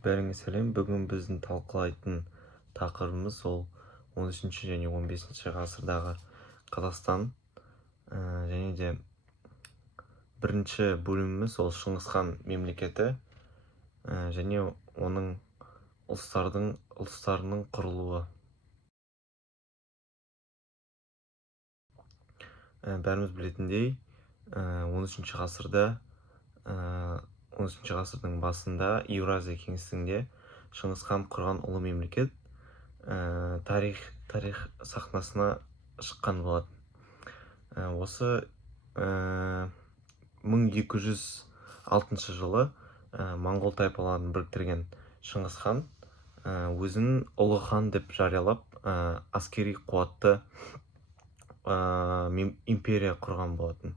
Бәріңе сәлем. Бүгін біздің талқылайтын тақырыбымыз ол 13 және 15 ғасырдағы Қазақстан. Және де бірінші бөліміміз ол Шыңғысхан мемлекеті және оның ұлыстарының құрылуы. Бәріміз білетіндей, 13 ғасырда 13 ғасырдың басында Еуразия кеңістігінде Шыңғысхан құрған ұлы мемлекет тарих сахнасына шыққан болатын. Осы 1206 жылы моңғол тайпаларын біріктірген Шыңғысхан өзін ұлы хан деп жариялап, әскери қуатты империя құрған болатын.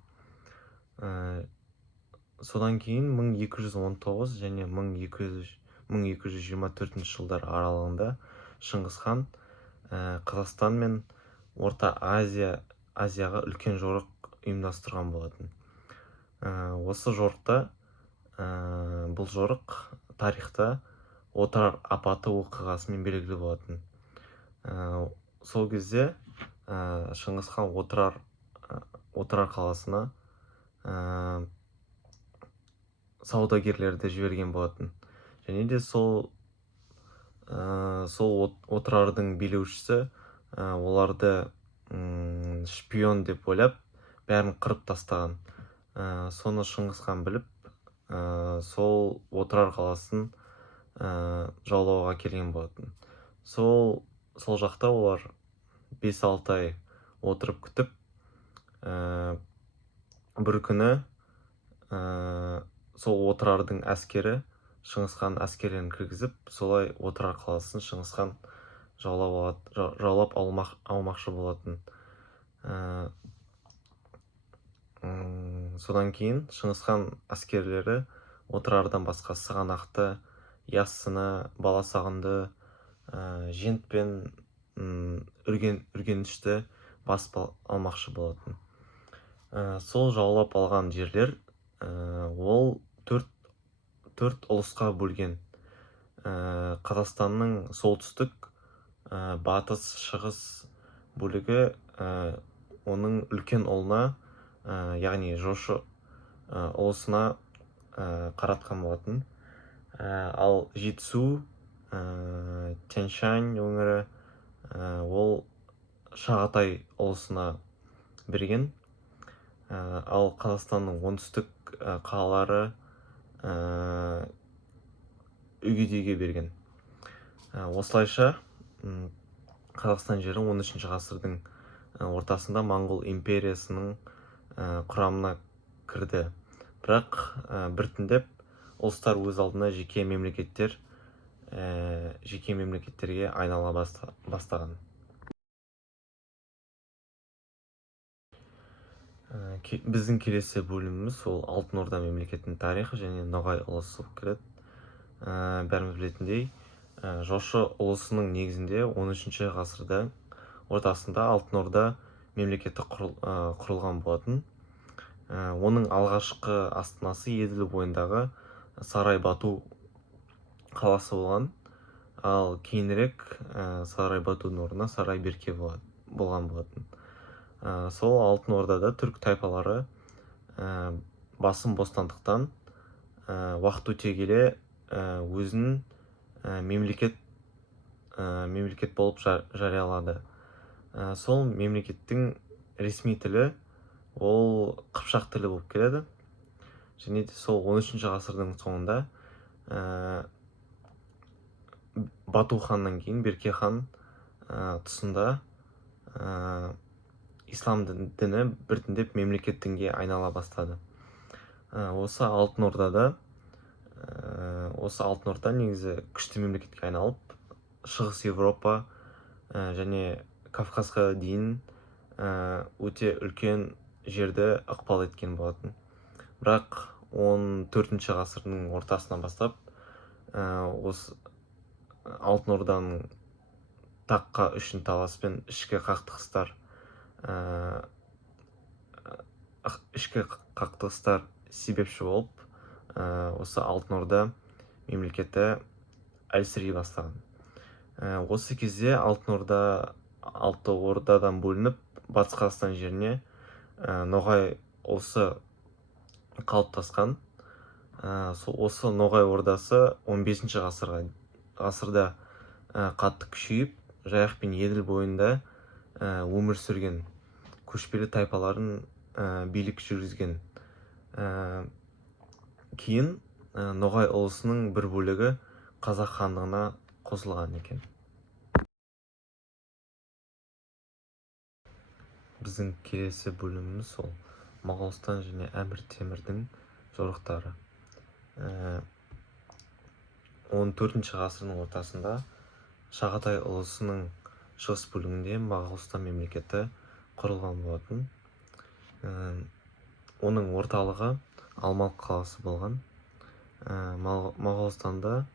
Содан кейін 1219 және 1224 жылдар аралығында Шыңғысхан Қазақстан мен Орта Азияға үлкен жорық ұйымдастырған болатын. Осы жорықта, бұл жорық тарихта Отырар апаты оқиғасымен белгілі болатын. Сол кезде Шыңғысхан Отырар қаласына саудагерлерді жіберген болатын. Және де сол Отырардың билеушісі оларды шпион деп ойлап, бәрін қырып тастаған. Соны Шыңғысхан біліп, сол Отырар қаласын жаулауға келген болатын. Сол жақта олар 5-6 ай отырып күтіп, бір күні сол Отырардың әскері Шыңғысхан әскерін кіргізіп, солай Отырар қаласын Шыңғысхан жаулап алмақшы болатын. Содан кейін Шыңғысхан әскерлері Отырардан басқа Сығанақты, Яссыны, Баласағынды, Жент пен Үргенішті басып алмақшы болатын. Сол жаулап алған жерлер ол төрт ұлысқа бөлген. Қазақстанның солтүстік, батыс, шығыс бөлігі оның үлкен ұлына, яғни Жошы ұлысына қаратқан болатын. Ал Жетісу, Тянь-Шань өңірі ол Шағатай ұлысына берген. Ал Қазақстанның оңтүстік қалалары Үгедейге берген. Осылайша Қазақстан жері 13 ғасырдың ортасында Моңғол империясының құрамына кірді. Бірақ біртіндеп ұлыстар өз алдына жеке мемлекеттерге айнала бастаған. Біздің келесі бөліміміз ол Алтын Орда мемлекетінің тарихы және Ноғай ұлысы болып келеді. Бәріміз білетіндей, Жошы ұлысының негізінде 13 ғасырда ортасында Алтын Орда мемлекеті құрылған болатын. Оның алғашқы астанасы Еділ бойындағы Сарай Бату қаласы болған. Ал кейінірек Сарай Батудың орнына Сарай Берке болған болатын. Сол Алтын Ордада түрік тайпалары басым бостандықтан уақыт өте келе өзін мемлекет болып жариялады. Сол мемлекеттің ресми тілі ол қыпшақ тілі болып келеді. Және де сол 13 ғасырдың соңында Бату ханнан кейін Берке хан тұсында ислам діні біртіндеп мемлекет дінге айнала бастады. Осы Алтын Орда негізі күшті мемлекетке айналып, Шығыс Европа және Кавказға дейін өте үлкен жерді ықпал еткен болатын. Бірақ 14 ғасырдың ортасынан бастап осы Алтын Орданың таққа үшін талас пен ішкі қақтығыстар себепші болып, осы Алтын Орда мемлекеті әлсірей бастаған. Осы кезде Алтын Ордадан бөлініп Батыс Қазақстан жеріне Ноғай ұлысы қалыптасқан. Осы Ноғай ордасы 15 ғасырда қатты күшейіп, Жайық пен Еділ бойында өмір сүрген көшпелі тайпаларын билік жүргізген. Кейін Ноғай ұлысының бір бөлігі Қазақ хандығына қосылған екен. Біздің келесі бөліміміз сол Моғолстан және Әмір Темірдің жорықтары. 14 ғасырдың ортасында Шағатай ұлысының шығыс бөлігінде Моғолстан мемлекеті құрылған болатын. Оның орталығы Алмалық қаласы болған. Моғолстанда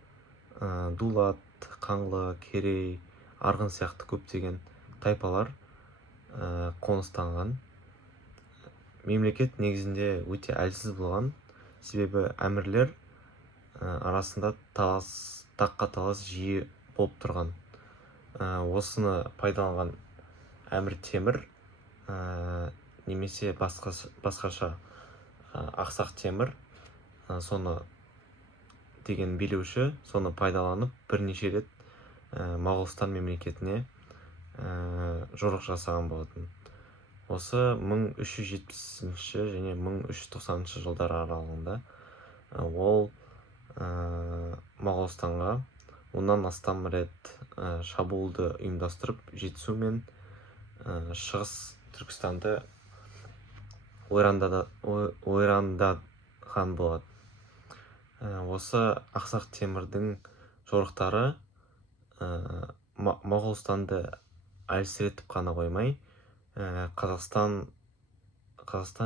Дулат, Қаңлы, Керей, Арғын сияқты көптеген тайпалар қоныстанған. Мемлекет негізінде өте әлсіз болған, себебі әмірлер арасында таққа талас жиі болып тұрған. Осыны пайдаланған Әмір Темір немесе басқаша Ақсақ Темір соны деген билеуші соны пайдаланып бірнеше рет Моғолстан мемлекетіне жорық жасаған болатын. Осы 1370 және 1390 жылдар аралығында ол Моғолстанға оннан астам рет шабуылды ұйымдастырып, жетісу мен шығыс Түркістанды ойрандаған болады. Осы Ақсақ Темірдің жорықтары Моғолстанды әлсіретіп қана қоймай, Қазақстан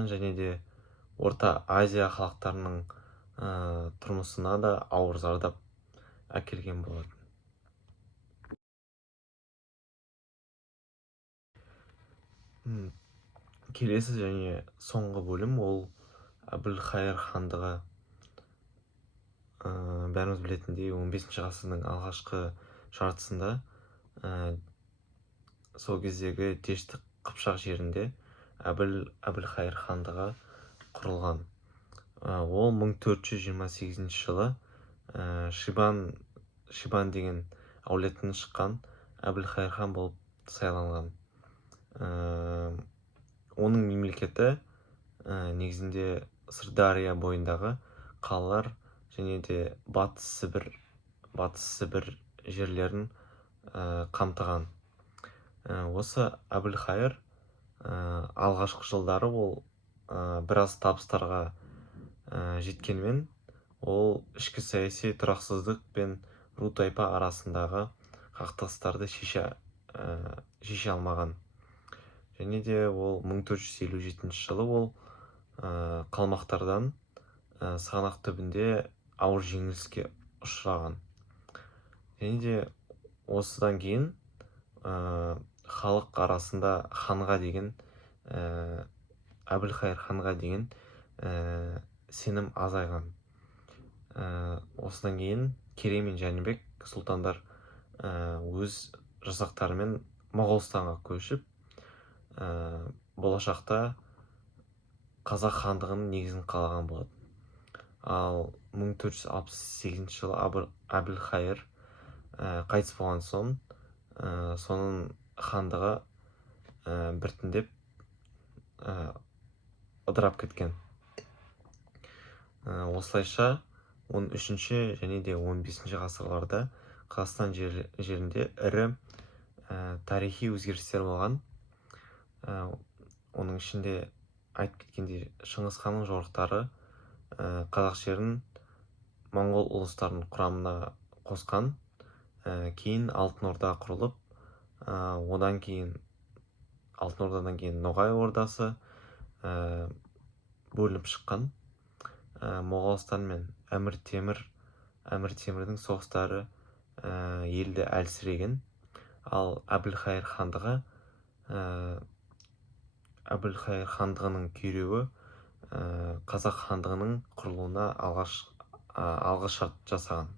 және де Орта Азия халықтарының тұрмысына да ауыр зардап әкелген болады. Келесі және соңғы бөлім ол Әбілхайыр хандығы. Бәріміз білетіндей 15 ғасырдың алғашқы жартысында сол кездегі Дешті Қыпшақ жерінде Әбілхайыр хандығы құрылған. Ол 1428 жылы Шибан деген әулеттен шыққан Әбілхайыр хан болып сайланған. Оның мемлекеті негізінде Сырдария бойындағы қалалар және де Батыс Сібір жерлерін қамтыған. Осы Әбілхайыр алғашқы жылдары ол біраз табыстарға жеткенмен, ол ішкі саяси тұрақсыздық пен ру тайпа арасындағы қақтығыстарды шеше алмаған. Және де ол 1457 жылы ол қалмақтардан Сығанақ түбінде ауыр жеңіліске ұшыраған. Және де осыдан кейін халық арасында ханға деген Әбілхайыр ханға деген сенім азайған. Осыдан кейін Керей мен Жәнібек сұлтандар өз жасақтарымен Моғолстанға көшіп, болашақта Қазақ хандығының негізін қалаған болады. Ал 1468 жылы Әбілхайыр қайтыс болған соң, соның хандығы біртіндеп ыдырап кеткен. Осылайша 13 және де 15 ғасырларда Қазақстан жерінде ірі тарихи өзгерістер болған. Оның ішінде айтып кеткендей Шыңғыс ханның жорықтары қазақ жерін моңғол ұлыстарының құрамына қосқан. Кейін Алтын Орда құрылып, одан кейін Алтын Ордадан кейін Ноғай ордасы бөлініп шыққан. Моғолстан мен Әмір Темірдің соғыстары елді әлсіреген. Ал Әбілхайыр хандығының күйреуі Қазақ хандығының құрылуына алғышарт жасаған.